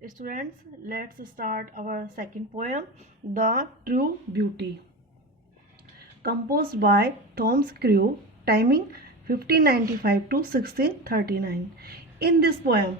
Students, let's start our second poem, The True Beauty. Composed by Thomas Crew, timing 1595 to 1639. In this poem,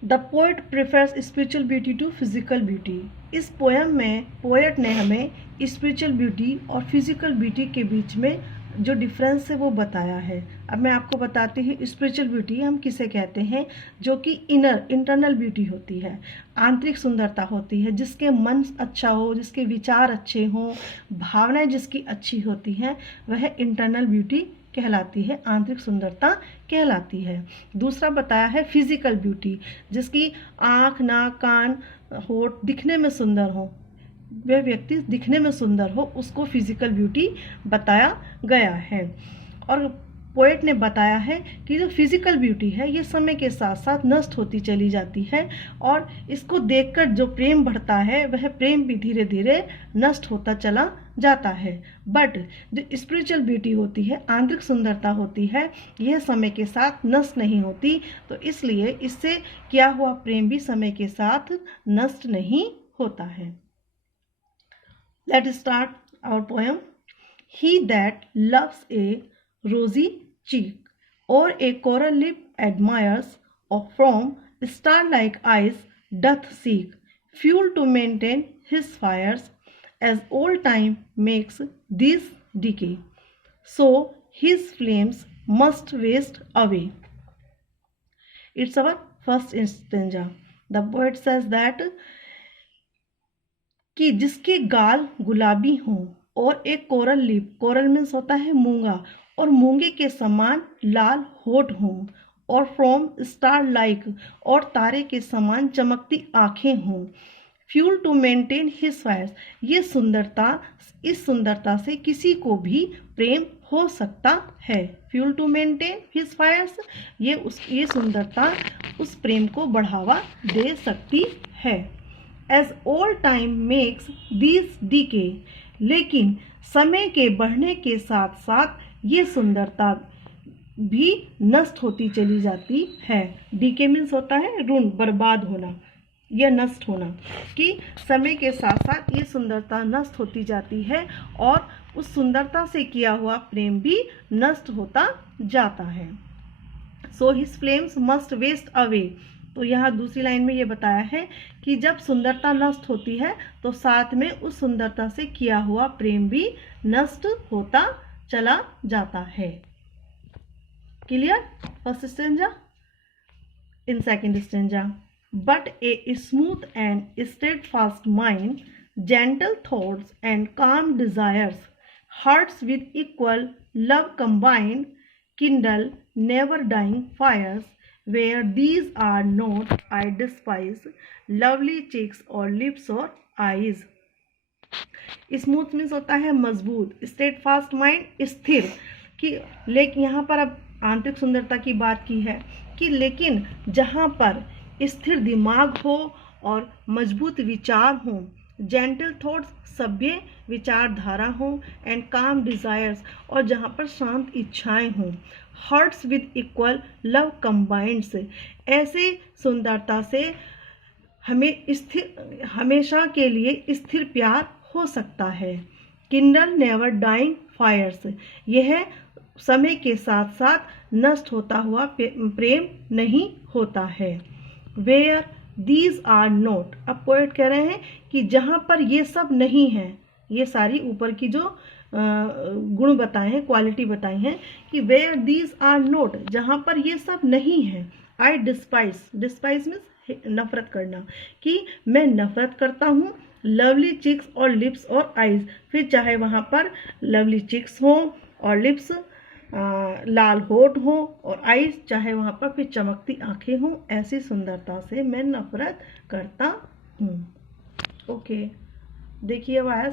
the poet prefers spiritual beauty to physical beauty. इस poem में poet ने हमें spiritual beauty और physical beauty के बीच में जो difference है वो बताया है। अब मैं आपको बताती हूँ स्पिरिचुअल ब्यूटी हम किसे कहते हैं, जो कि इंटरनल ब्यूटी होती है, आंतरिक सुंदरता होती है, जिसके मन अच्छा हो, जिसके विचार अच्छे हों, भावनाएं जिसकी अच्छी होती हैं, वह इंटरनल ब्यूटी कहलाती है, आंतरिक सुंदरता कहलाती है। दूसरा बताया है फिजिकल ब्यूटी, जिसकी आँख, नाक, कान, होठ दिखने में सुंदर हो, वह व्यक्ति दिखने में सुंदर हो, उसको फिजिकल ब्यूटी बताया गया है। और पोएट ने बताया है कि जो फिजिकल ब्यूटी है ये समय के साथ साथ नष्ट होती चली जाती है और इसको देखकर जो प्रेम बढ़ता है वह प्रेम भी धीरे धीरे नष्ट होता चला जाता है। बट जो स्पिरिचुअल ब्यूटी होती है, आंतरिक सुंदरता होती है, यह समय के साथ नष्ट नहीं होती, तो इसलिए इससे किया हुआ प्रेम भी समय के साथ नष्ट नहीं होता है। Let's start our poem. He that loves a rosy cheek or a coral lip admires, or from star-like eyes doth seek fuel to maintain his fires, as old time makes these decay, so his flames must waste away. It's our first stanza. The poet says that कि जिसके गाल गुलाबी हों और एक coral lip, coral means होता है मूंगा, और मूंगे के समान लाल होठ हों, और फ्रॉम स्टार लाइक और तारे के समान चमकती आंखें हों, fuel to maintain his fires, ये सुंदरता, इस सुंदरता से किसी को भी प्रेम हो सकता है। Fuel to maintain his fires, ये सुंदरता उस प्रेम को बढ़ावा दे सकती है। As old time makes these decay, लेकिन समय के बढ़ने के साथ साथ ये सुंदरता भी नष्ट होती चली जाती है। डीके मीन्स होता है रुन, बर्बाद होना या नष्ट होना, कि समय के साथ साथ ये सुंदरता नष्ट होती जाती है और उस सुंदरता से किया हुआ प्रेम भी नष्ट होता जाता है। So his flames must waste away, तो यहाँ दूसरी लाइन में ये बताया है कि जब सुंदरता नष्ट होती है तो साथ में उस सुंदरता से किया हुआ प्रेम भी नष्ट होता चला जाता है। Clear? First stanza. In second stanza, but a smooth and steadfast mind, gentle thoughts and calm desires, hearts with equal love combined, kindle never dying fires, where these are not, I despise lovely cheeks or lips or eyes. Smooth means होता है मजबूत, state fast mind स्थिर, कि लेकिन यहाँ पर अब आंतरिक सुंदरता की बात की है कि लेकिन जहाँ पर स्थिर दिमाग हो और मजबूत विचार हों, जेंटल थॉट्स सभ्य विचारधारा हो, एंड काम डिज़ायर्स और जहाँ पर शांत इच्छाएं हों, hearts with equal love combined से, ऐसे सुंदरता से हमें स्थिर, हमेशा के लिए स्थिर प्यार हो सकता है। किंडल नेवर डाइंग फायर्स, यह समय के साथ साथ नष्ट होता हुआ प्रेम नहीं होता है। वेयर दीज आर नोट, अब पोएट कह रहे हैं कि जहाँ पर ये सब नहीं है, ये सारी ऊपर की जो गुण बताए हैं, क्वालिटी बताई हैं, कि वेयर दीज आर नोट, जहाँ पर ये सब नहीं है, आई डिस्पाइज, डिस्पाइज मीन्स नफरत करना, कि मैं नफरत करता हूँ लवली चिक्स और लिप्स और आईज, फिर चाहे वहाँ पर लवली चिक्स हो और लिप्स लाल होठ हो और आईज चाहे वहाँ पर फिर चमकती आंखें हों, ऐसी सुंदरता से मैं नफरत करता हूँ। ओके, देखिए अब आया